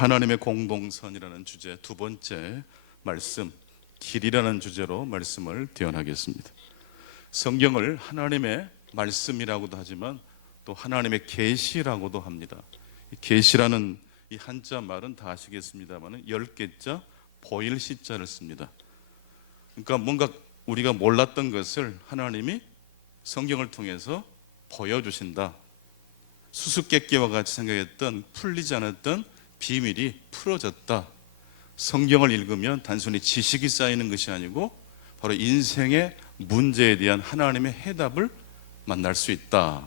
하나님의 공동선이라는 주제 두 번째 말씀, 길이라는 주제로 말씀을 대언하겠습니다. 성경을 하나님의 말씀이라고도 하지만 또 하나님의 계시라고도 합니다. 계시라는 이 한자 말은 다 아시겠습니다만 10개자 보일 시자를 씁니다. 그러니까 뭔가 우리가 몰랐던 것을 하나님이 성경을 통해서 보여주신다. 수수께끼와 같이 생각했던 풀리지 않았던 비밀이 풀어졌다. 성경을 읽으면 단순히 지식이 쌓이는 것이 아니고 바로 인생의 문제에 대한 하나님의 해답을 만날 수 있다.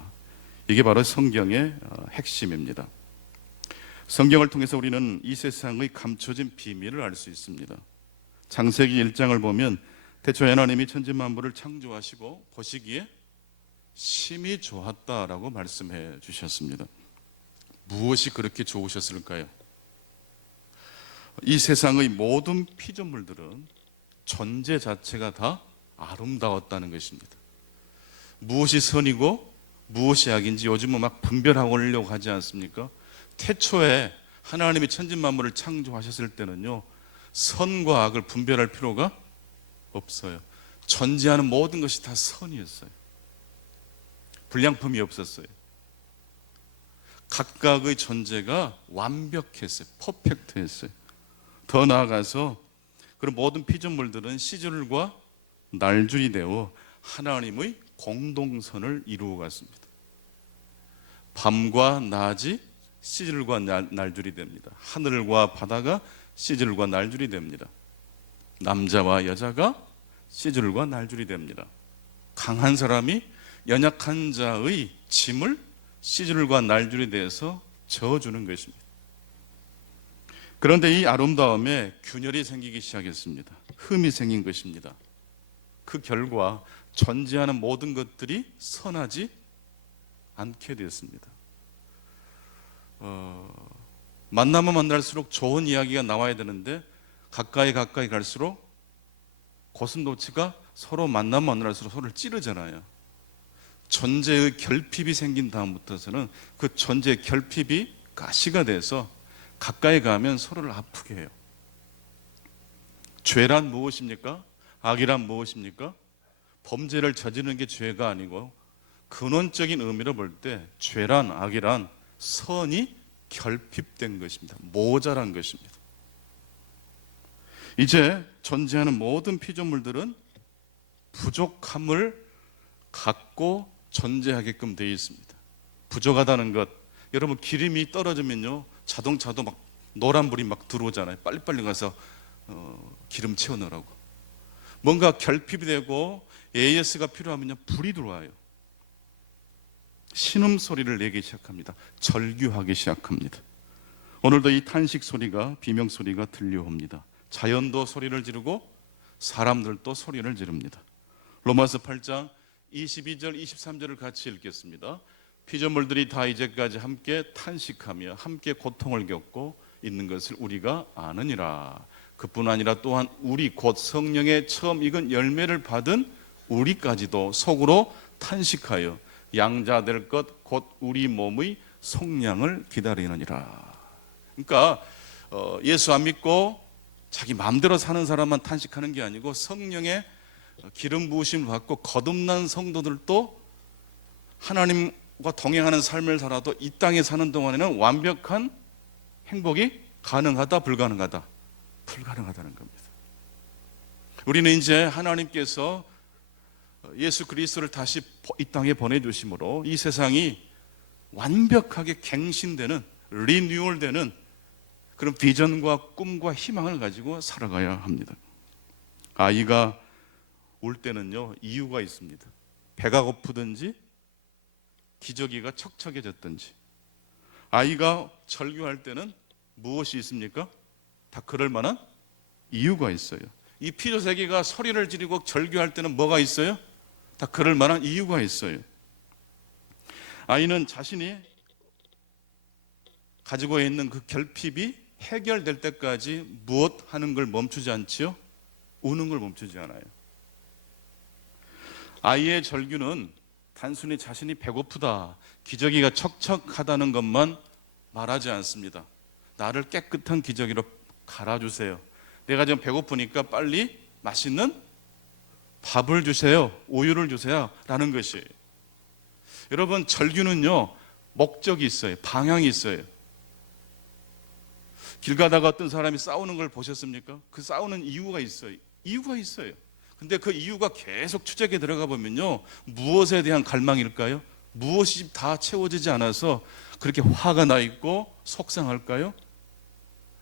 이게 바로 성경의 핵심입니다. 성경을 통해서 우리는 이 세상의 감춰진 비밀을 알 수 있습니다. 창세기 1장을 보면 태초에 하나님이 천지만물을 창조하시고 보시기에 심히 좋았다라고 말씀해 주셨습니다. 무엇이 그렇게 좋으셨을까요? 이 세상의 모든 피조물들은 존재 자체가 다 아름다웠다는 것입니다. 무엇이 선이고 무엇이 악인지 요즘은 막 분별하려고 하지 않습니까? 태초에 하나님이 천지만물을 창조하셨을 때는요, 선과 악을 분별할 필요가 없어요. 존재하는 모든 것이 다 선이었어요. 불량품이 없었어요. 각각의 존재가 완벽했어요. 퍼펙트했어요. 더 나아가서 그런 모든 피조물들은 시절과 날줄이 되어 하나님의 공동선을 이루어 갔습니다. 밤과 낮이 시절과 날줄이 됩니다. 하늘과 바다가 시절과 날줄이 됩니다. 남자와 여자가 시절과 날줄이 됩니다. 강한 사람이 연약한 자의 짐을 시절과 날줄이 돼서 저어주는 것입니다. 그런데 이 아름다움에 균열이 생기기 시작했습니다. 흠이 생긴 것입니다. 그 결과 존재하는 모든 것들이 선하지 않게 되었습니다. 만나면 만날수록 좋은 이야기가 나와야 되는데 가까이 갈수록 고슴도치가 서로 만나면 만날수록 서로를 찌르잖아요. 존재의 결핍이 생긴 다음부터서는 그 존재의 결핍이 가시가 돼서 가까이 가면 서로를 아프게 해요. 죄란 무엇입니까? 악이란 무엇입니까? 범죄를 저지르는 게 죄가 아니고 근원적인 의미로 볼 때 죄란 악이란 선이 결핍된 것입니다. 모자란 것입니다. 이제 존재하는 모든 피조물들은 부족함을 갖고 존재하게끔 되어 있습니다. 부족하다는 것, 여러분 기름이 떨어지면요 자동차도 막 노란불이 막 들어오잖아요. 빨리빨리 가서 기름 채워 넣으라고. 뭔가 결핍이 되고 AS가 필요하면요 불이 들어와요. 신음소리를 내기 시작합니다. 절규하기 시작합니다. 오늘도 이 탄식 소리가 비명소리가 들려옵니다. 자연도 소리를 지르고 사람들도 소리를 지릅니다. 로마서 8장 22절 23절을 같이 읽겠습니다. 피조물들이 다 이제까지 함께 탄식하며 함께 고통을 겪고 있는 것을 우리가 아느니라. 그뿐 아니라 또한 우리 곧 성령의 처음 익은 열매를 받은 우리까지도 속으로 탄식하여 양자 될 것 곧 우리 몸의 속량을 기다리느니라. 그러니까 예수 안 믿고 자기 마음대로 사는 사람만 탄식하는 게 아니고 성령의 기름 부으심을 받고 거듭난 성도들도 하나님과 동행하는 삶을 살아도 이 땅에 사는 동안에는 완벽한 행복이 가능하다, 불가능하다? 불가능하다는 겁니다. 우리는 이제 하나님께서 예수 그리스도를 다시 이 땅에 보내주심으로 이 세상이 완벽하게 갱신되는, 리뉴얼되는 그런 비전과 꿈과 희망을 가지고 살아가야 합니다. 아이가 울 때는요 이유가 있습니다. 배가 고프든지 기저귀가 척척해졌든지. 아이가 절규할 때는 무엇이 있습니까? 다 그럴 만한 이유가 있어요. 이 피조세계가 소리를 지르고 절규할 때는 뭐가 있어요? 다 그럴 만한 이유가 있어요. 아이는 자신이 가지고 있는 그 결핍이 해결될 때까지 무엇 하는 걸 멈추지 않지요? 우는 걸 멈추지 않아요. 아이의 절규는 단순히 자신이 배고프다, 기저귀가 척척하다는 것만 말하지 않습니다. 나를 깨끗한 기저귀로 갈아주세요. 내가 지금 배고프니까 빨리 맛있는 밥을 주세요. 우유를 주세요. 라는 것이. 여러분, 절규는요, 목적이 있어요. 방향이 있어요. 길 가다가 어떤 사람이 싸우는 걸 보셨습니까? 그 싸우는 이유가 있어요. 이유가 있어요. 근데 그 이유가 계속 추적에 들어가 보면요, 무엇에 대한 갈망일까요? 무엇이 다 채워지지 않아서 그렇게 화가 나 있고 속상할까요?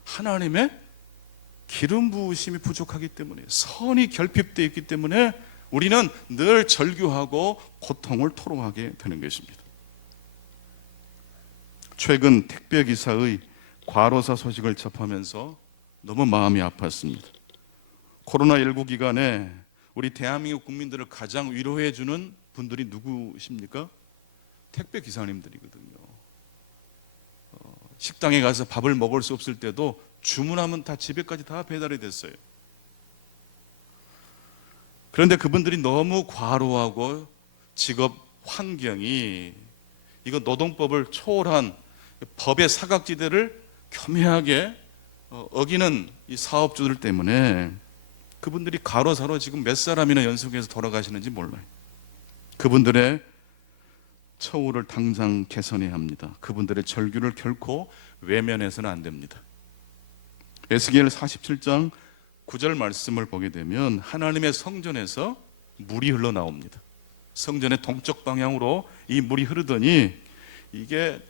하나님의 기름 부으심이 부족하기 때문에, 선이 결핍되어 있기 때문에 우리는 늘 절규하고 고통을 토로하게 되는 것입니다. 최근 택배 기사의 과로사 소식을 접하면서 너무 마음이 아팠습니다. 코로나19 기간에 우리 대한민국 국민들을 가장 위로해 주는 분들이 누구십니까? 택배 기사님들이거든요. 식당에 가서 밥을 먹을 수 없을 때도 주문하면 다 집에까지 다 배달이 됐어요. 그런데 그분들이 너무 과로하고 직업 환경이 이거 노동법을 초월한 법의 사각지대를 교묘하게 어기는 이 사업주들 때문에 그분들이 가로사로 지금 몇 사람이나 연속해서 돌아가시는지 몰라요. 그분들의 처우를 당장 개선해야 합니다. 그분들의 절규를 결코 외면해서는 안 됩니다. 에스겔 47장 9절 말씀을 보게 되면 하나님의 성전에서 물이 흘러나옵니다. 성전의 동쪽 방향으로 이 물이 흐르더니 이게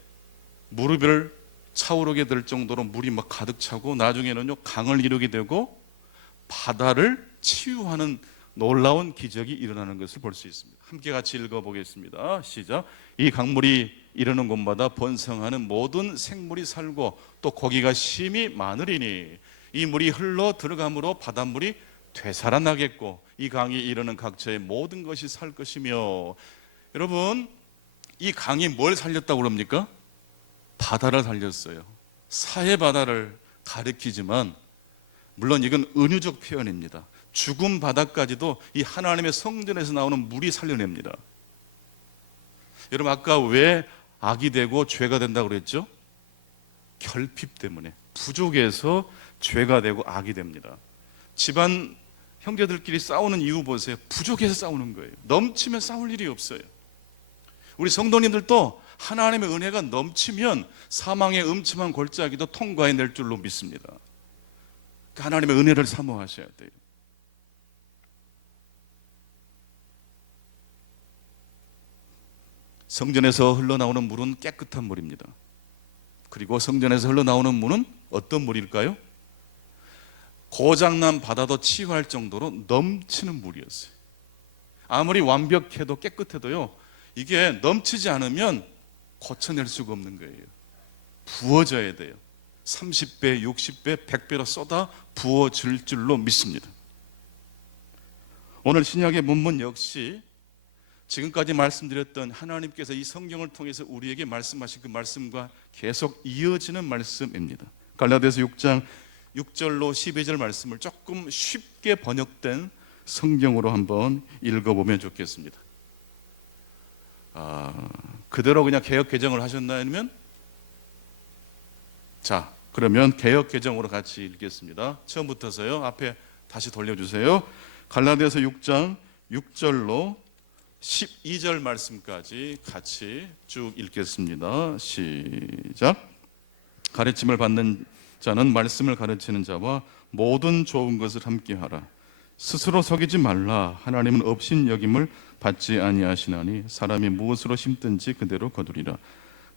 무릎을 차오르게 될 정도로 물이 막 가득 차고 나중에는요, 강을 이루게 되고 바다를 치유하는 놀라운 기적이 일어나는 것을 볼 수 있습니다. 함께 같이 읽어보겠습니다. 시작. 이 강물이 이르는 곳마다 번성하는 모든 생물이 살고 또 고기가 심히 많으리니 이 물이 흘러 들어감으로 바닷물이 되살아나겠고 이 강이 이르는 각처의 모든 것이 살 것이며. 여러분, 이 강이 뭘 살렸다고 그럽니까? 바다를 살렸어요. 사해 바다를 가리키지만 물론 이건 은유적 표현입니다. 죽은 바다까지도 이 하나님의 성전에서 나오는 물이 살려냅니다. 여러분, 아까 왜 악이 되고 죄가 된다고 그랬죠? 결핍 때문에, 부족해서 죄가 되고 악이 됩니다. 집안 형제들끼리 싸우는 이유 보세요. 부족해서 싸우는 거예요. 넘치면 싸울 일이 없어요. 우리 성도님들도 하나님의 은혜가 넘치면 사망의 음침한 골짜기도 통과해낼 줄로 믿습니다. 하나님의 은혜를 사모하셔야 돼요. 성전에서 흘러나오는 물은 깨끗한 물입니다. 그리고 성전에서 흘러나오는 물은 어떤 물일까요? 고장난 바다도 치유할 정도로 넘치는 물이었어요. 아무리 완벽해도 깨끗해도요, 이게 넘치지 않으면 고쳐낼 수가 없는 거예요. 부어져야 돼요. 30배, 60배, 100배로 쏟아 부어질 줄로 믿습니다. 오늘 신약의 본문 역시 지금까지 말씀드렸던 하나님께서 이 성경을 통해서 우리에게 말씀하신 그 말씀과 계속 이어지는 말씀입니다. 갈라디아서 6장 6절로 12절 말씀을 조금 쉽게 번역된 성경으로 한번 읽어보면 좋겠습니다. 그대로 그냥 개역 개정을 하셨나요? 아니면? 자, 그러면 개역 개정으로 같이 읽겠습니다. 처음부터서요. 앞에 다시 돌려주세요. 갈라디아서 6장 6절로 12절 말씀까지 같이 쭉 읽겠습니다. 시작. 가르침을 받는 자는 말씀을 가르치는 자와 모든 좋은 것을 함께 하라. 스스로 속이지 말라. 하나님은 업신여김을 받지 아니하시나니 사람이 무엇으로 심든지 그대로 거두리라.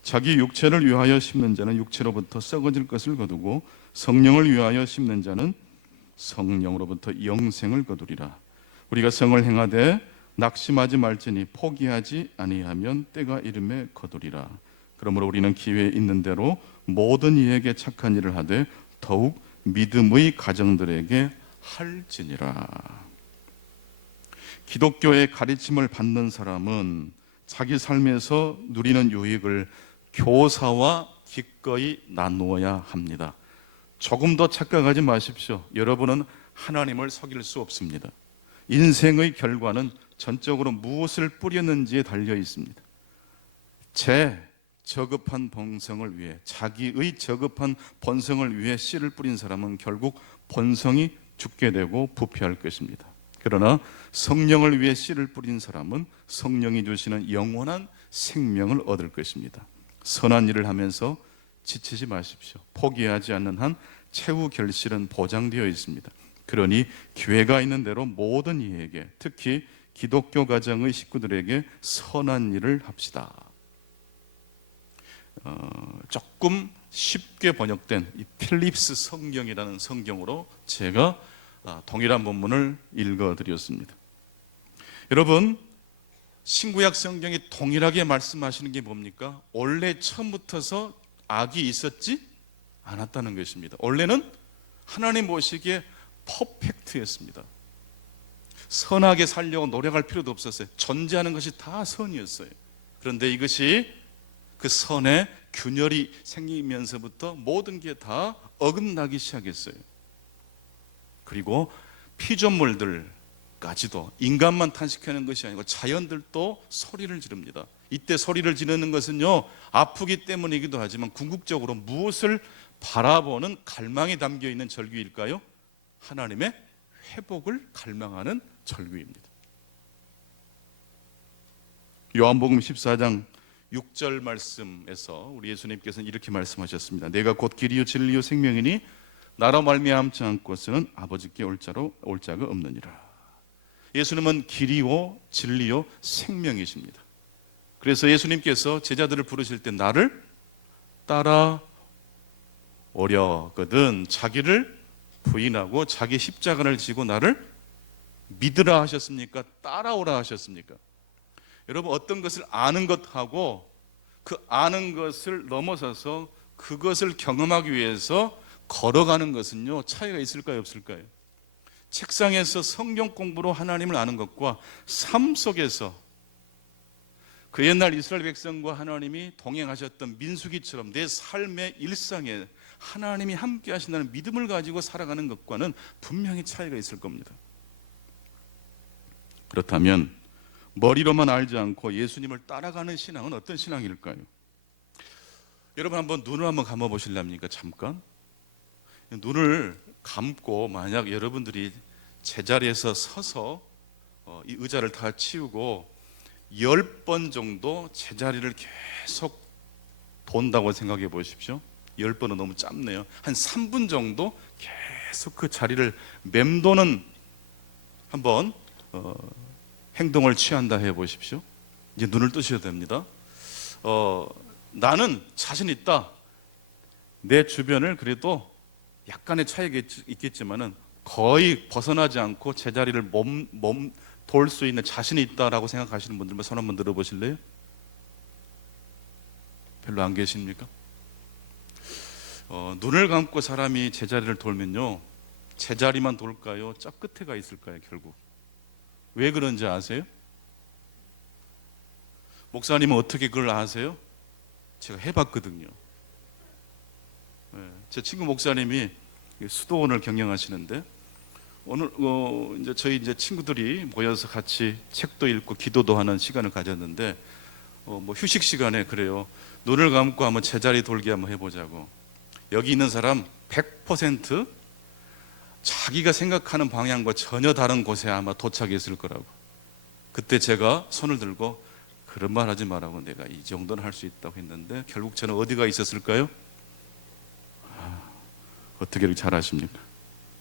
자기 육체를 위하여 심는 자는 육체로부터 썩어질 것을 거두고 성령을 위하여 심는 자는 성령으로부터 영생을 거두리라. 우리가 성을 행하되 낙심하지 말지니 포기하지 아니하면 때가 이름에 거두리라. 그러므로 우리는 기회 있는 대로 모든 이에게 착한 일을 하되 더욱 믿음의 가정들에게 할지니라. 기독교의 가르침을 받는 사람은 자기 삶에서 누리는 유익을 교사와 기꺼이 나누어야 합니다. 조금 더 착각하지 마십시오. 여러분은 하나님을 속일 수 없습니다. 인생의 결과는 전적으로 무엇을 뿌렸는지에 달려 있습니다. 저급한 본성을 위해, 자기의 저급한 본성을 위해 씨를 뿌린 사람은 결국 본성이 죽게 되고 부패할 것입니다. 그러나 성령을 위해 씨를 뿌린 사람은 성령이 주시는 영원한 생명을 얻을 것입니다. 선한 일을 하면서 지치지 마십시오. 포기하지 않는 한 최후 결실은 보장되어 있습니다. 그러니 기회가 있는 대로 모든 이에게, 특히 기독교 가정의 식구들에게 선한 일을 합시다. 조금 쉽게 번역된 이 필립스 성경이라는 성경으로 제가 동일한 본문을 읽어드렸습니다. 여러분, 신구약 성경이 동일하게 말씀하시는 게 뭡니까? 원래 처음부터서 악이 있었지 않았다는 것입니다. 원래는 하나님 보시기에 퍼펙트였습니다. 선하게 살려고 노력할 필요도 없었어요. 존재하는 것이 다 선이었어요. 그런데 이것이 그 선에 균열이 생기면서부터 모든 게 다 어긋나기 시작했어요. 그리고 피조물들까지도, 인간만 탄식하는 것이 아니고 자연들도 소리를 지릅니다. 이때 소리를 지르는 것은요, 아프기 때문이기도 하지만 궁극적으로 무엇을 바라보는 갈망이 담겨 있는 절규일까요? 하나님의 회복을 갈망하는 절규입니다. 요한복음 14장 6절 말씀에서 우리 예수님께서는 이렇게 말씀하셨습니다. 내가 곧 길이요 진리요 생명이니 나로 말미암지 않고서는 아버지께 올 자가 없느니라. 예수님은 길이요 진리요 생명이십니다. 그래서 예수님께서 제자들을 부르실 때 나를 따라오려거든 자기를 부인하고 자기 십자가를 지고 나를 믿으라 하셨습니까? 따라오라 하셨습니까? 여러분, 어떤 것을 아는 것하고 그 아는 것을 넘어서서 그것을 경험하기 위해서 걸어가는 것은요, 차이가 있을까요, 없을까요? 책상에서 성경 공부로 하나님을 아는 것과 삶 속에서 그 옛날 이스라엘 백성과 하나님이 동행하셨던 민수기처럼 내 삶의 일상에 하나님이 함께 하신다는 믿음을 가지고 살아가는 것과는 분명히 차이가 있을 겁니다. 그렇다면 머리로만 알지 않고 예수님을 따라가는 신앙은 어떤 신앙일까요? 여러분, 한번 눈을 한번 감아 보실랍니까? 잠깐 눈을 감고 만약 여러분들이 제자리에서 서서 이 의자를 다 치우고 10번 정도 제자리를 계속 돈다고 생각해 보십시오. 10번은 너무 짧네요. 한 3분 정도 계속 그 자리를 맴도는 한번 행동을 취한다 해 보십시오. 이제 눈을 뜨셔야 됩니다. 나는 자신 있다. 내 주변을 그래도 약간의 차이가 있겠지만은 거의 벗어나지 않고 제자리를 돌 수 있는 자신이 있다라고 생각하시는 분들만 손 한번 들어보실래요? 별로 안 계십니까? 눈을 감고 사람이 제자리를 돌면요, 제자리만 돌까요? 저 끝에 가 있을까요? 결국 왜 그런지 아세요? 목사님은 어떻게 그걸 아세요? 제가 해봤거든요. 제 친구 목사님이 수도원을 경영하시는데 오늘 저희 친구들이 모여서 같이 책도 읽고 기도도 하는 시간을 가졌는데 휴식 시간에 그래요. 눈을 감고 한번 제자리 돌기 한번 해보자고. 여기 있는 사람 100% 자기가 생각하는 방향과 전혀 다른 곳에 아마 도착했을 거라고. 그때 제가 손을 들고 그런 말 하지 말라고, 내가 이 정도는 할 수 있다고 했는데 결국 저는 어디가 있었을까요? 어떻게 이렇게 잘하십니까?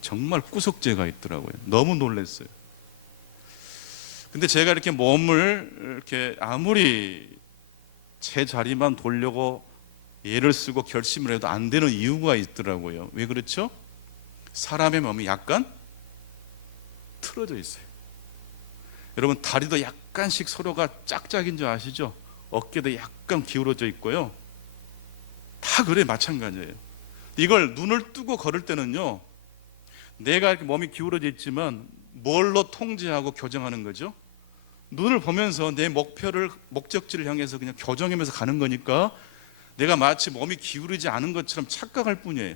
정말 구석재가 있더라고요. 너무 놀랐어요. 근데 제가 이렇게 몸을 이렇게 아무리 제 자리만 돌려고 애를 쓰고 결심을 해도 안 되는 이유가 있더라고요. 왜 그렇죠? 사람의 몸이 약간 틀어져 있어요. 여러분, 다리도 약간씩 서로가 짝짝인 줄 아시죠? 어깨도 약간 기울어져 있고요. 다 그래, 마찬가지예요. 이걸 눈을 뜨고 걸을 때는요, 내가 이렇게 몸이 기울어져 있지만 뭘로 통제하고 교정하는 거죠? 눈을 보면서 내 목적지를 향해서 그냥 교정하면서 가는 거니까 내가 마치 몸이 기울이지 않은 것처럼 착각할 뿐이에요.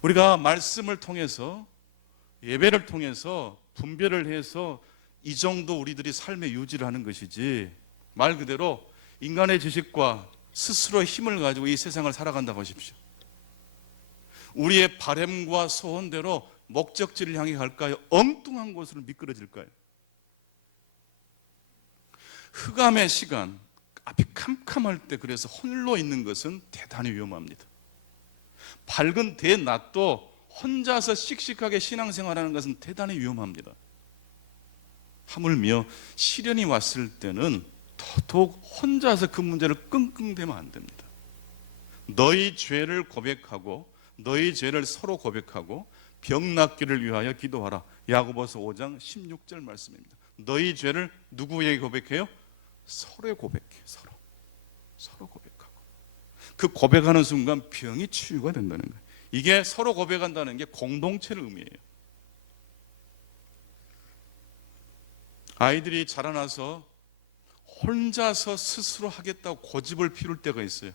우리가 말씀을 통해서, 예배를 통해서 분별을 해서 이 정도 우리들이 삶의 유지를 하는 것이지, 말 그대로 인간의 지식과 스스로의 힘을 가지고 이 세상을 살아간다고 하십시오. 우리의 바램과 소원대로 목적지를 향해 갈까요? 엉뚱한 곳으로 미끄러질까요? 흑암의 시간, 앞이 캄캄할 때 그래서 홀로 있는 것은 대단히 위험합니다. 밝은 대낮도 혼자서 씩씩하게 신앙생활하는 것은 대단히 위험합니다. 하물며 시련이 왔을 때는 더더욱 혼자서 그 문제를 끙끙대면 안 됩니다. 너희 죄를 고백하고 너희 죄를 서로 고백하고 병 낫기를 위하여 기도하라. 야고보서 5장 16절 말씀입니다. 너희 죄를 누구에게 고백해요? 서로에 고백해요. 서로 고백하고 그 고백하는 순간 병이 치유가 된다는 거예요. 이게 서로 고백한다는 게 공동체를 의미해요. 아이들이 자라나서 혼자서 스스로 하겠다고 고집을 피울 때가 있어요.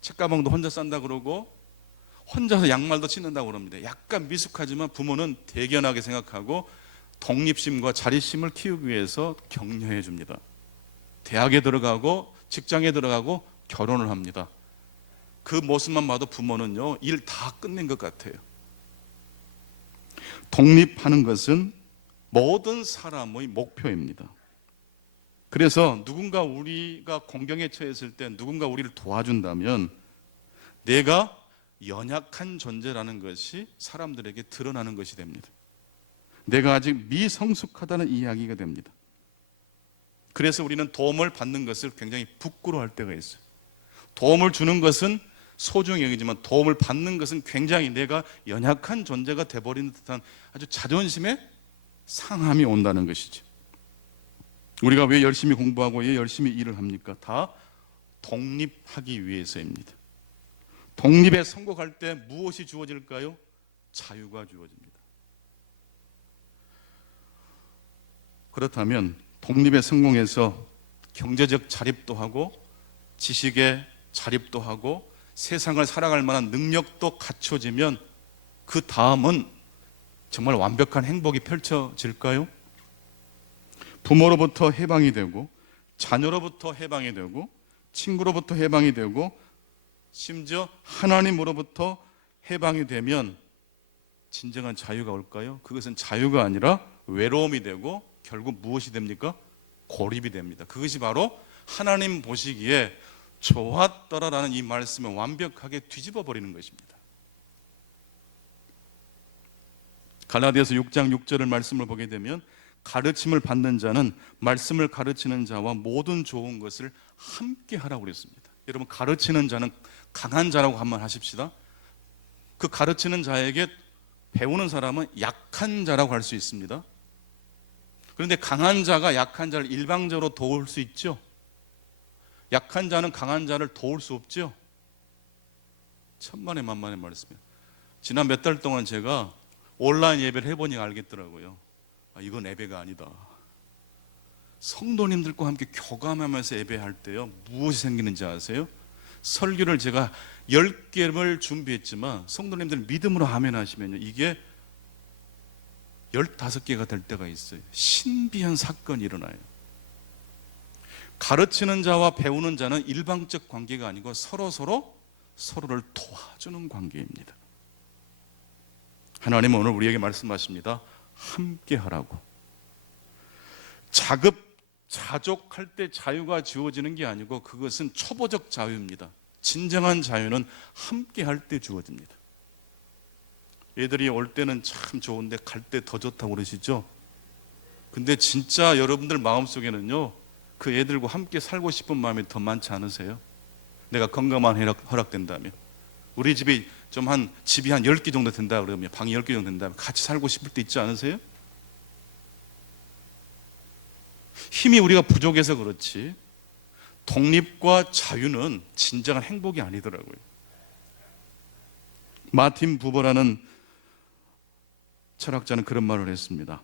책가방도 혼자 싼다 그러고 혼자서 양말도 신는다고 그럽니다. 약간 미숙하지만 부모는 대견하게 생각하고 독립심과 자립심을 키우기 위해서 격려해 줍니다. 대학에 들어가고 직장에 들어가고 결혼을 합니다. 그 모습만 봐도 부모는요, 일 다 끝낸 것 같아요. 독립하는 것은 모든 사람의 목표입니다. 그래서 누군가 우리가 공경에 처했을 때 누군가 우리를 도와준다면 내가 연약한 존재라는 것이 사람들에게 드러나는 것이 됩니다. 내가 아직 미성숙하다는 이야기가 됩니다. 그래서 우리는 도움을 받는 것을 굉장히 부끄러워할 때가 있어요. 도움을 주는 것은 소중히 여기지만 도움을 받는 것은 굉장히 내가 연약한 존재가 돼버리는 듯한 아주 자존심의 상함이 온다는 것이죠. 우리가 왜 열심히 공부하고 왜 열심히 일을 합니까? 다 독립하기 위해서입니다. 독립에 성공할 때 무엇이 주어질까요? 자유가 주어집니다. 그렇다면 독립에 성공해서 경제적 자립도 하고 지식의 자립도 하고 세상을 살아갈 만한 능력도 갖춰지면 그 다음은 정말 완벽한 행복이 펼쳐질까요? 부모로부터 해방이 되고 자녀로부터 해방이 되고 친구로부터 해방이 되고 심지어 하나님으로부터 해방이 되면 진정한 자유가 올까요? 그것은 자유가 아니라 외로움이 되고 결국 무엇이 됩니까? 고립이 됩니다. 그것이 바로 하나님 보시기에 좋았더라라는 이 말씀을 완벽하게 뒤집어 버리는 것입니다. 갈라디아서 6장 6절의 말씀을 보게 되면 가르침을 받는 자는 말씀을 가르치는 자와 모든 좋은 것을 함께 하라고 그랬습니다. 여러분, 가르치는 자는 강한 자라고 한번 하십시다. 그 가르치는 자에게 배우는 사람은 약한 자라고 할 수 있습니다. 그런데 강한 자가 약한 자를 일방적으로 도울 수 있죠. 약한 자는 강한 자를 도울 수 없죠. 천만의 만만의 말씀이에요. 지난 몇 달 동안 제가 온라인 예배를 해보니 알겠더라고요. 이건 예배가 아니다. 성도님들과 함께 교감하면서 예배할 때요, 무엇이 생기는지 아세요? 설교를 제가 10개를 준비했지만 성도님들 믿음으로 아멘 하시면요, 이게 15개가 될 때가 있어요. 신비한 사건이 일어나요. 가르치는 자와 배우는 자는 일방적 관계가 아니고 서로를 도와주는 관계입니다. 하나님은 오늘 우리에게 말씀하십니다. 함께 하라고. 자족할 때 자유가 주어지는 게 아니고 그것은 초보적 자유입니다. 진정한 자유는 함께 할 때 주어집니다. 애들이 올 때는 참 좋은데 갈 때 더 좋다고 그러시죠? 근데 진짜 여러분들 마음속에는요, 그 애들과 함께 살고 싶은 마음이 더 많지 않으세요? 내가 건강만 허락된다면, 우리 집이 집이 한 10개 정도 된다 그러면, 방이 10개 정도 된다면 같이 살고 싶을 때 있지 않으세요? 힘이 우리가 부족해서 그렇지 독립과 자유는 진정한 행복이 아니더라고요. 마틴 부버라는 철학자는 그런 말을 했습니다.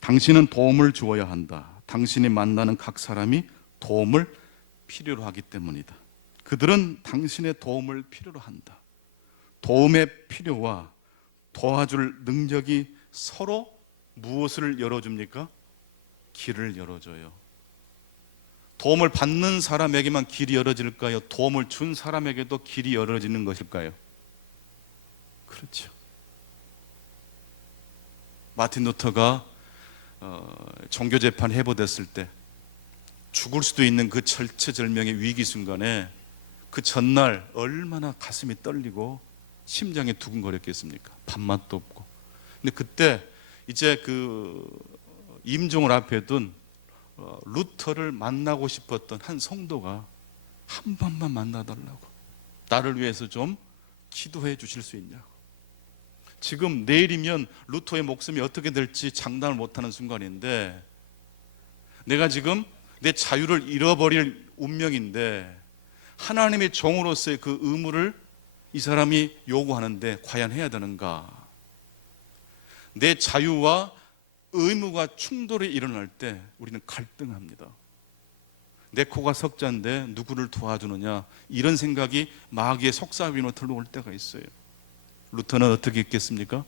당신은 도움을 주어야 한다. 당신이 만나는 각 사람이 도움을 필요로 하기 때문이다. 그들은 당신의 도움을 필요로 한다. 도움의 필요와 도와줄 능력이 서로 무엇을 열어줍니까? 길을 열어줘요. 도움을 받는 사람에게만 길이 열어질까요? 도움을 준 사람에게도 길이 열어지는 것일까요? 그렇죠. 마틴 루터가 종교재판 해부됐을 때 죽을 수도 있는 그 절체절명의 위기 순간에 그 전날 얼마나 가슴이 떨리고 심장이 두근거렸겠습니까? 밥맛도 없고. 근데 그때 이제 그 임종을 앞에 둔 루터를 만나고 싶었던 한 성도가 한 번만 만나달라고, 나를 위해서 좀 기도해 주실 수 있냐고. 지금 내일이면 루터의 목숨이 어떻게 될지 장담을 못하는 순간인데, 내가 지금 내 자유를 잃어버릴 운명인데 하나님의 종으로서의 그 의무를 이 사람이 요구하는데 과연 해야 되는가? 내 자유와 의무가 충돌이 일어날 때 우리는 갈등합니다. 내 코가 석자인데 누구를 도와주느냐, 이런 생각이 마귀의 속삭임으로 들어올 때가 있어요. 루터는 어떻게 했겠습니까?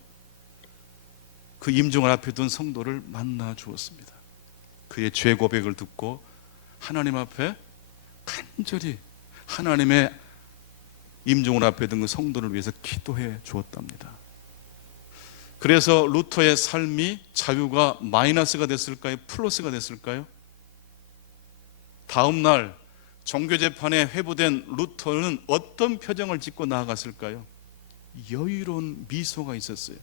그 임종을 앞에 둔 성도를 만나 주었습니다. 그의 죄 고백을 듣고 하나님 앞에 간절히 하나님의 임종을 앞에 둔 그 성도를 위해서 기도해 주었답니다. 그래서 루터의 삶이 자유가 마이너스가 됐을까요? 플러스가 됐을까요? 다음 날 종교재판에 회부된 루터는 어떤 표정을 짓고 나아갔을까요? 여유로운 미소가 있었어요.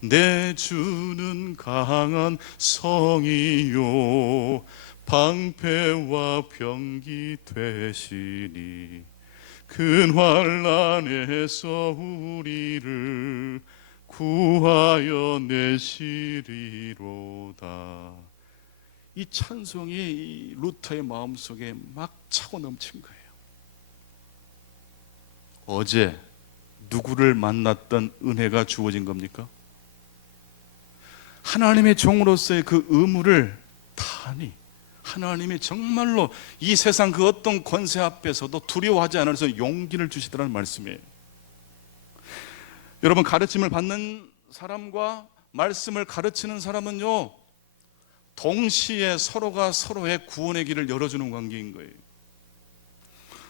내 주는 강한 성이요 방패와 병기 되시니 큰 환난에서 우리를 구하여 내시리로다. 이 찬송이 루터의 마음속에 막 차고 넘친 거예요. 어제 누구를 만났던 은혜가 주어진 겁니까? 하나님의 종으로서의 그 의무를 다하니 하나님이 정말로 이 세상 그 어떤 권세 앞에서도 두려워하지 않아서 용기를 주시더라는 말씀이에요. 여러분, 가르침을 받는 사람과 말씀을 가르치는 사람은요, 동시에 서로가 서로의 구원의 길을 열어주는 관계인 거예요.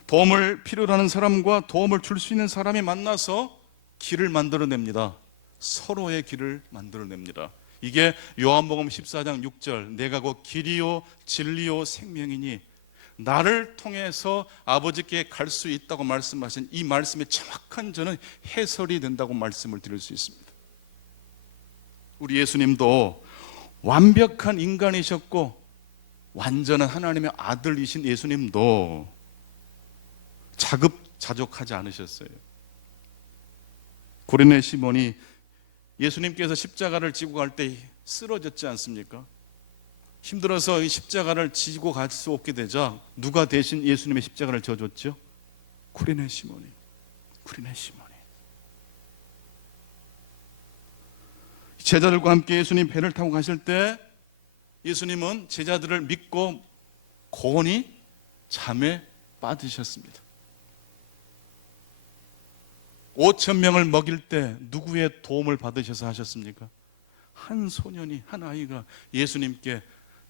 도움을 필요로 하는 사람과 도움을 줄 수 있는 사람이 만나서 길을 만들어냅니다. 서로의 길을 만들어냅니다. 이게 요한복음 14장 6절, 내가 곧 길이요 진리요 생명이니 나를 통해서 아버지께 갈 수 있다고 말씀하신 이 말씀의 정확한 저는 해설이 된다고 말씀을 드릴 수 있습니다. 우리 예수님도 완벽한 인간이셨고 완전한 하나님의 아들이신 예수님도 자급자족하지 않으셨어요. 고레네 시몬이 예수님께서 십자가를 지고 갈 때 쓰러졌지 않습니까? 힘들어서 이 십자가를 지고 갈 수 없게 되자 누가 대신 예수님의 십자가를 져줬죠? 쿠레네 시몬이. 제자들과 함께 예수님 배를 타고 가실 때 예수님은 제자들을 믿고 고온히 잠에 빠지셨습니다. 5,000명을 먹일 때 누구의 도움을 받으셔서 하셨습니까? 한 소년이, 한 아이가 예수님께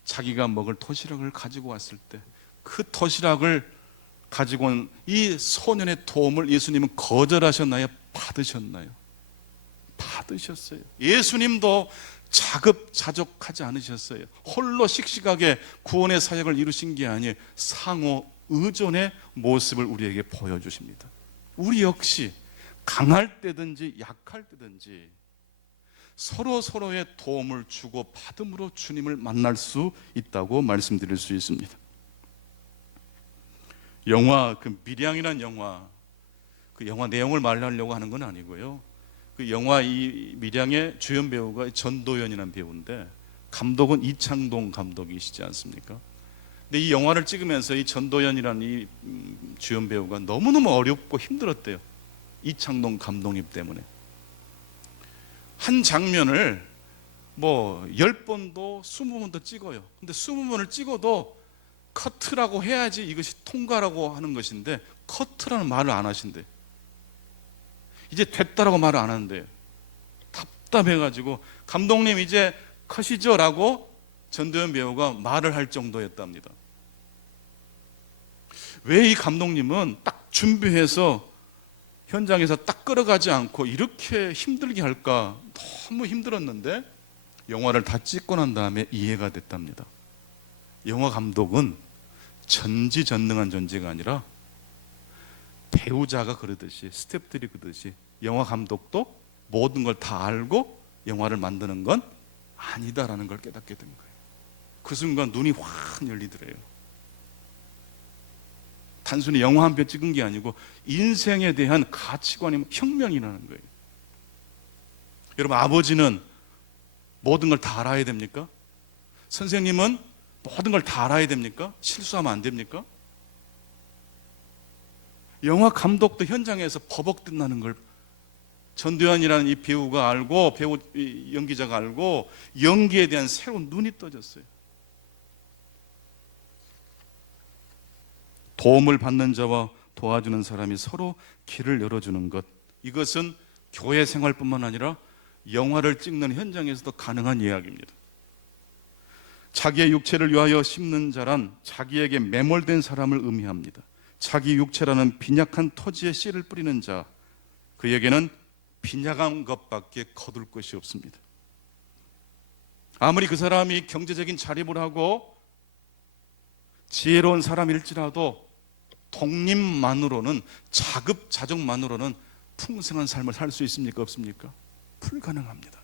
자기가 먹을 도시락을 가지고 왔을 때 그 도시락을 가지고 온 이 소년의 도움을 예수님은 거절하셨나요? 받으셨나요? 받으셨어요. 예수님도 자급자족하지 않으셨어요. 홀로 씩씩하게 구원의 사역을 이루신 게 아니에요. 상호 의존의 모습을 우리에게 보여주십니다. 우리 역시 강할 때든지 약할 때든지 서로의 도움을 주고 받음으로 주님을 만날 수 있다고 말씀드릴 수 있습니다. 영화 미량이라는 영화, 그 영화 내용을 말하려고 하는 건 아니고요. 그 영화 이 미량의 주연 배우가 전도연이라는 배우인데 감독은 이창동 감독이시지 않습니까? 근데 이 영화를 찍으면서 이 전도연이라는 이 주연 배우가 너무너무 어렵고 힘들었대요. 이창동 감독님 때문에. 한 장면을 10번도 20번도 찍어요. 근데 20번을 찍어도 커트라고 해야지 이것이 통과라고 하는 것인데 커트라는 말을 안 하신대. 이제 됐다라고 말을 안 하는데 답답해가지고 감독님 이제 컷이죠? 라고 전도연 배우가 말을 할 정도였답니다. 왜 이 감독님은 딱 준비해서 현장에서 딱 끌어가지 않고 이렇게 힘들게 할까? 너무 힘들었는데 영화를 다 찍고 난 다음에 이해가 됐답니다. 영화 감독은 전지전능한 존재가 아니라 배우자가 그러듯이, 스태프들이 그러듯이 영화 감독도 모든 걸 다 알고 영화를 만드는 건 아니다라는 걸 깨닫게 된 거예요. 그 순간 눈이 확 열리더래요. 단순히 영화 한 편 찍은 게 아니고 인생에 대한 가치관이 혁명이라는 거예요. 여러분, 아버지는 모든 걸 다 알아야 됩니까? 선생님은 모든 걸 다 알아야 됩니까? 실수하면 안 됩니까? 영화 감독도 현장에서 버벅든다는 걸 전도연이라는 이 배우가 알고, 이 연기자가 알고 연기에 대한 새로운 눈이 떠졌어요. 도움을 받는 자와 도와주는 사람이 서로 길을 열어주는 것, 이것은 교회 생활뿐만 아니라 영화를 찍는 현장에서도 가능한 이야기입니다. 자기의 육체를 위하여 심는 자란 자기에게 매몰된 사람을 의미합니다. 자기 육체라는 빈약한 토지에 씨를 뿌리는 자, 그에게는 빈약한 것밖에 거둘 것이 없습니다. 아무리 그 사람이 경제적인 자립을 하고 지혜로운 사람일지라도 독립만으로는, 자급자족만으로는 풍성한 삶을 살 수 있습니까? 없습니까? 불가능합니다.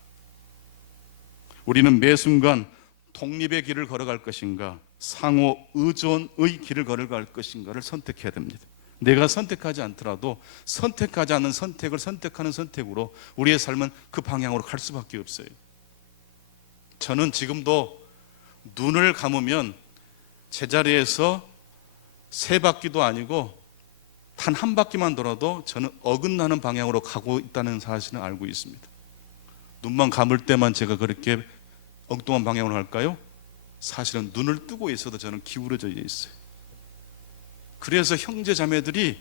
우리는 매 순간 독립의 길을 걸어갈 것인가, 상호 의존의 길을 걸어갈 것인가를 선택해야 됩니다. 내가 선택하지 않더라도 선택하지 않는 선택을 선택하는 선택으로 우리의 삶은 그 방향으로 갈 수밖에 없어요. 저는 지금도 눈을 감으면 제자리에서 세 바퀴도 아니고 단 한 바퀴만 돌아도 저는 어긋나는 방향으로 가고 있다는 사실을 알고 있습니다. 눈만 감을 때만 제가 그렇게 엉뚱한 방향으로 갈까요? 사실은 눈을 뜨고 있어도 저는 기울어져 있어요. 그래서 형제 자매들이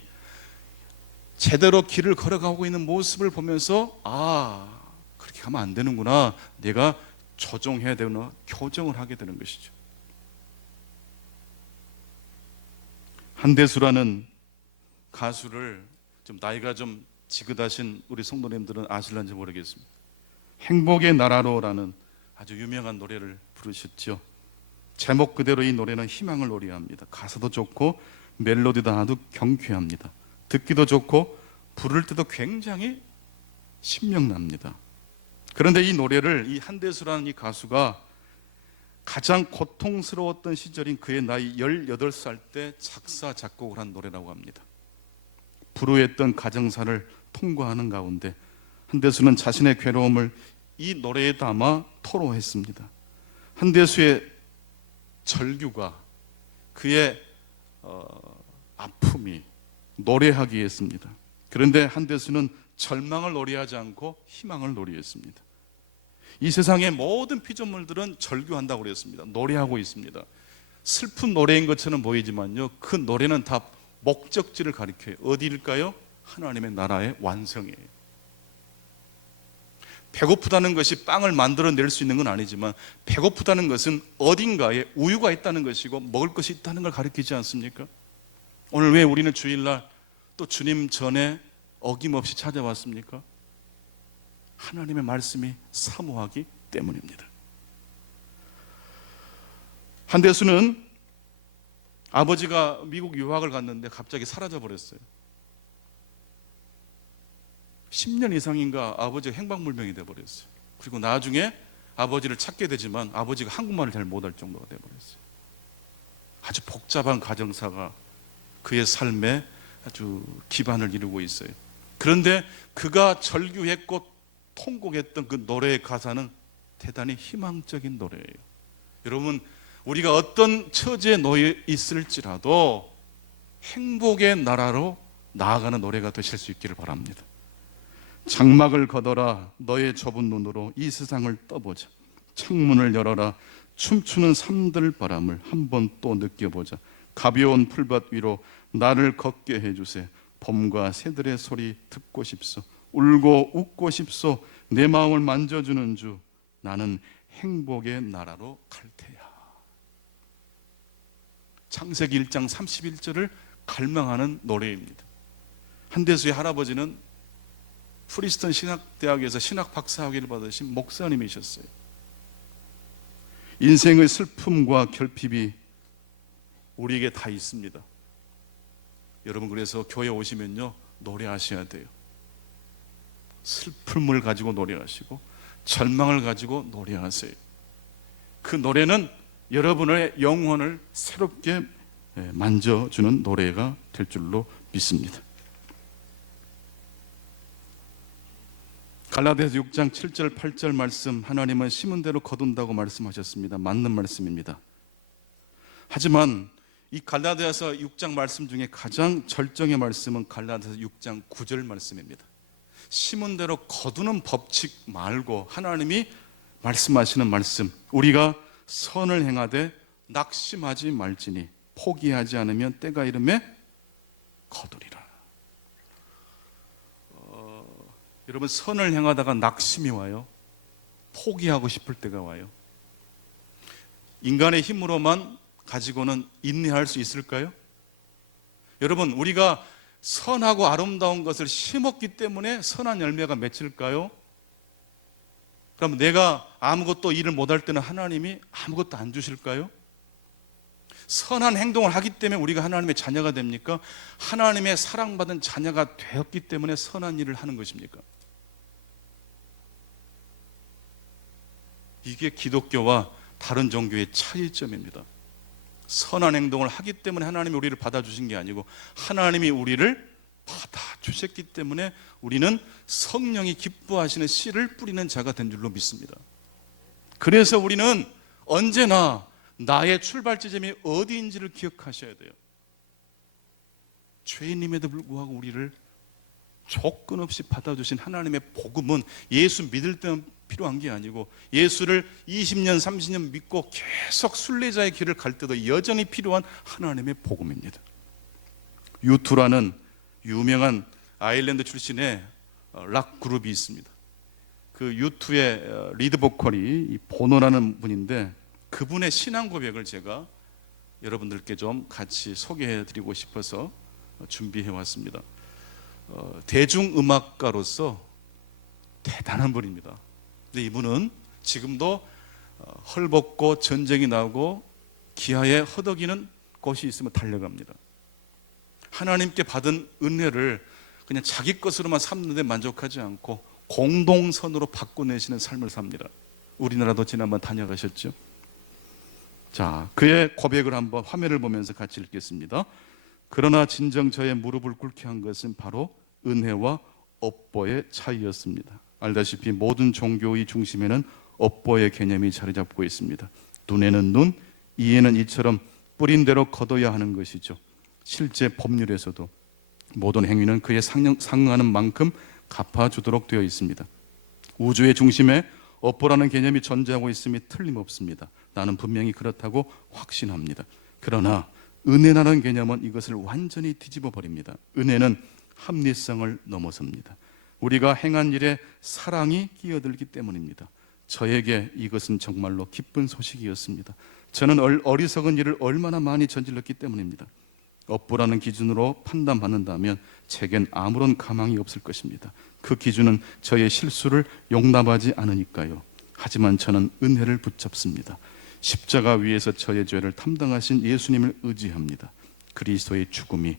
제대로 길을 걸어가고 있는 모습을 보면서, 아, 그렇게 가면 안 되는구나, 내가 조정해야 되나, 교정을 하게 되는 것이죠. 한대수라는 가수를 좀 나이가 좀 지긋하신 우리 성도님들은 아실런지 모르겠습니다. 행복의 나라로라는 아주 유명한 노래를 부르셨죠. 제목 그대로 이 노래는 희망을 노래합니다. 가사도 좋고 멜로디도 아주 경쾌합니다. 듣기도 좋고 부를 때도 굉장히 신명납니다. 그런데 이 노래를 이 한대수라는 이 가수가 가장 고통스러웠던 시절인 그의 나이 18살 때 작사 작곡을 한 노래라고 합니다. 불우했던 가정사를 통과하는 가운데 한대수는 자신의 괴로움을 이 노래에 담아 토로했습니다. 한대수의 절규가, 그의 아픔이 노래하기에 했습니다. 그런데 한대수는 절망을 노래하지 않고 희망을 노래했습니다. 이 세상의 모든 피조물들은 절규한다고 그랬습니다. 노래하고 있습니다. 슬픈 노래인 것처럼 보이지만요, 그 노래는 다 목적지를 가리켜요. 어디일까요? 하나님의 나라의 완성이에요. 배고프다는 것이 빵을 만들어낼 수 있는 건 아니지만 배고프다는 것은 어딘가에 우유가 있다는 것이고 먹을 것이 있다는 걸 가리키지 않습니까? 오늘 왜 우리는 주일날 또 주님 전에 어김없이 찾아왔습니까? 하나님의 말씀이 사모하기 때문입니다. 한대수는 아버지가 미국 유학을 갔는데 갑자기 사라져 버렸어요. 10년 이상인가 아버지가 행방불명이 돼버렸어요. 그리고 나중에 아버지를 찾게 되지만 아버지가 한국말을 잘 못할 정도가 돼버렸어요. 아주 복잡한 가정사가 그의 삶에 아주 기반을 이루고 있어요. 그런데 그가 절규했고 통곡했던 그 노래의 가사는 대단히 희망적인 노래예요. 여러분, 우리가 어떤 처지에 놓여 있을지라도 행복의 나라로 나아가는 노래가 되실 수 있기를 바랍니다. 장막을 걷어라 너의 좁은 눈으로 이 세상을 떠보자. 창문을 열어라 춤추는 산들 바람을 한번 또 느껴보자. 가벼운 풀밭 위로 나를 걷게 해주세. 봄과 새들의 소리 듣고 싶소. 울고 웃고 싶소. 내 마음을 만져주는 주 나는 행복의 나라로 갈 테야. 창세기 1장 31절을 갈망하는 노래입니다. 한대수의 할아버지는 프리스턴 신학대학에서 신학 박사학위를 받으신 목사님이셨어요. 인생의 슬픔과 결핍이 우리에게 다 있습니다. 여러분, 그래서 교회 오시면요, 노래하셔야 돼요. 슬픔을 가지고 노래하시고 절망을 가지고 노래하세요. 그 노래는 여러분의 영혼을 새롭게 만져주는 노래가 될 줄로 믿습니다. 갈라디아서 6장 7절 8절 말씀, 하나님은 심은 대로 거둔다고 말씀하셨습니다. 맞는 말씀입니다. 하지만 이 갈라디아서 6장 말씀 중에 가장 절정의 말씀은 갈라디아서 6장 9절 말씀입니다. 심은 대로 거두는 법칙 말고 하나님이 말씀하시는 말씀, 우리가 선을 행하되 낙심하지 말지니 포기하지 않으면 때가 이르매 거두리라. 여러분, 선을 행하다가 낙심이 와요. 포기하고 싶을 때가 와요. 인간의 힘으로만 가지고는 인내할 수 있을까요? 여러분, 우리가 선하고 아름다운 것을 심었기 때문에 선한 열매가 맺힐까요? 그럼 내가 아무것도 일을 못할 때는 하나님이 아무것도 안 주실까요? 선한 행동을 하기 때문에 우리가 하나님의 자녀가 됩니까? 하나님의 사랑받은 자녀가 되었기 때문에 선한 일을 하는 것입니까? 이게 기독교와 다른 종교의 차이점입니다. 선한 행동을 하기 때문에 하나님이 우리를 받아주신 게 아니고 하나님이 우리를 받아주셨기 때문에 우리는 성령이 기뻐하시는 씨를 뿌리는 자가 된 줄로 믿습니다. 그래서 우리는 언제나 나의 출발 지점이 어디인지를 기억하셔야 돼요. 죄인임에도 불구하고 우리를 조건 없이 받아주신 하나님의 복음은 예수 믿을 때만 필요한 게 아니고 예수를 20년 30년 믿고 계속 순례자의 길을 갈 때도 여전히 필요한 하나님의 복음입니다. U2라는 유명한 아일랜드 출신의 락 그룹이 있습니다. 그 U2의 리드 보컬이 보노라는 분인데 그분의 신앙 고백을 제가 여러분들께 좀 같이 소개해 드리고 싶어서 준비해 왔습니다. 대중음악가로서 대단한 분입니다. 근데 이분은 지금도 헐벗고 전쟁이 나고 기아에 허덕이는 곳이 있으면 달려갑니다. 하나님께 받은 은혜를 그냥 자기 것으로만 삼는데 만족하지 않고 공동선으로 바꿔내시는 삶을 삽니다. 우리나라도 지난번 다녀가셨죠? 자, 그의 고백을 한번 화면을 보면서 같이 읽겠습니다. 그러나 진정 저의 무릎을 꿇게 한 것은 바로 은혜와 업보의 차이였습니다. 알다시피 모든 종교의 중심에는 업보의 개념이 자리 잡고 있습니다. 눈에는 눈, 이에는 이처럼 뿌린 대로 거둬야 하는 것이죠. 실제 법률에서도 모든 행위는 그에 상응하는 만큼 갚아주도록 되어 있습니다. 우주의 중심에 업보라는 개념이 존재하고 있음이 틀림없습니다. 나는 분명히 그렇다고 확신합니다. 그러나 은혜라는 개념은 이것을 완전히 뒤집어 버립니다. 은혜는 합리성을 넘어섭니다. 우리가 행한 일에 사랑이 끼어들기 때문입니다. 저에게 이것은 정말로 기쁜 소식이었습니다. 저는 어리석은 일을 얼마나 많이 저질렀기 때문입니다. 업보라는 기준으로 판단받는다면 제겐 아무런 가망이 없을 것입니다. 그 기준은 저의 실수를 용납하지 않으니까요. 하지만 저는 은혜를 붙잡습니다. 십자가 위에서 저의 죄를 담당하신 예수님을 의지합니다. 그리스도의 죽음이,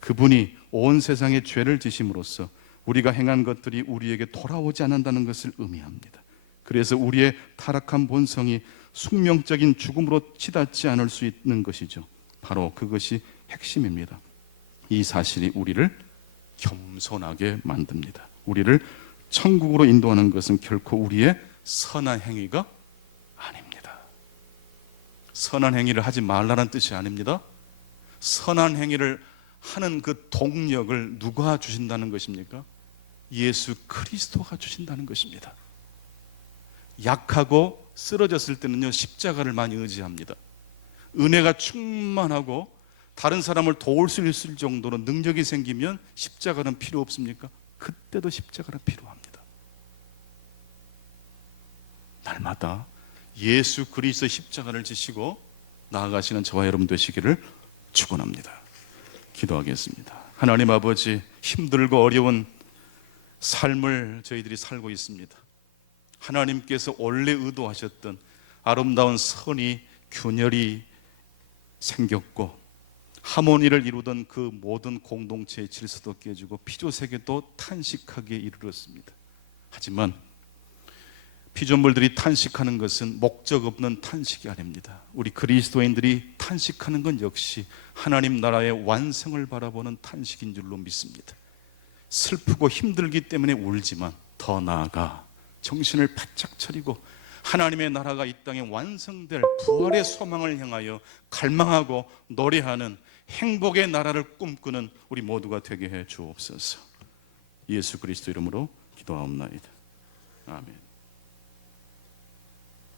그분이 온 세상의 죄를 지심으로써 우리가 행한 것들이 우리에게 돌아오지 않는다는 것을 의미합니다. 그래서 우리의 타락한 본성이 숙명적인 죽음으로 치닫지 않을 수 있는 것이죠. 바로 그것이 핵심입니다. 이 사실이 우리를 겸손하게 만듭니다. 우리를 천국으로 인도하는 것은 결코 우리의 선한 행위가 아닙니다. 선한 행위를 하지 말라는 뜻이 아닙니다. 선한 행위를 하는 그 동력을 누가 주신다는 것입니까? 예수 그리스도가 주신다는 것입니다. 약하고 쓰러졌을 때는요, 십자가를 많이 의지합니다. 은혜가 충만하고 다른 사람을 도울 수 있을 정도로 능력이 생기면 십자가는 필요 없습니까? 그때도 십자가가 필요합니다. 날마다 예수 그리스도 십자가를 지시고 나아가시는 저와 여러분 되시기를 축원합니다. 기도하겠습니다. 하나님 아버지, 힘들고 어려운 삶을 저희들이 살고 있습니다. 하나님께서 원래 의도하셨던 아름다운 선이 균열이 생겼고 하모니를 이루던 그 모든 공동체의 질서도 깨지고 피조세계도 탄식하게 이르렀습니다. 하지만 피조물들이 탄식하는 것은 목적 없는 탄식이 아닙니다. 우리 그리스도인들이 탄식하는 건 역시 하나님 나라의 완성을 바라보는 탄식인 줄로 믿습니다. 슬프고 힘들기 때문에 울지만 더 나아가 정신을 바짝 차리고 하나님의 나라가 이 땅에 완성될 부활의 소망을 향하여 갈망하고 노래하는 행복의 나라를 꿈꾸는 우리 모두가 되게 해 주옵소서. 예수 그리스도 이름으로 기도하옵나이다. 아멘.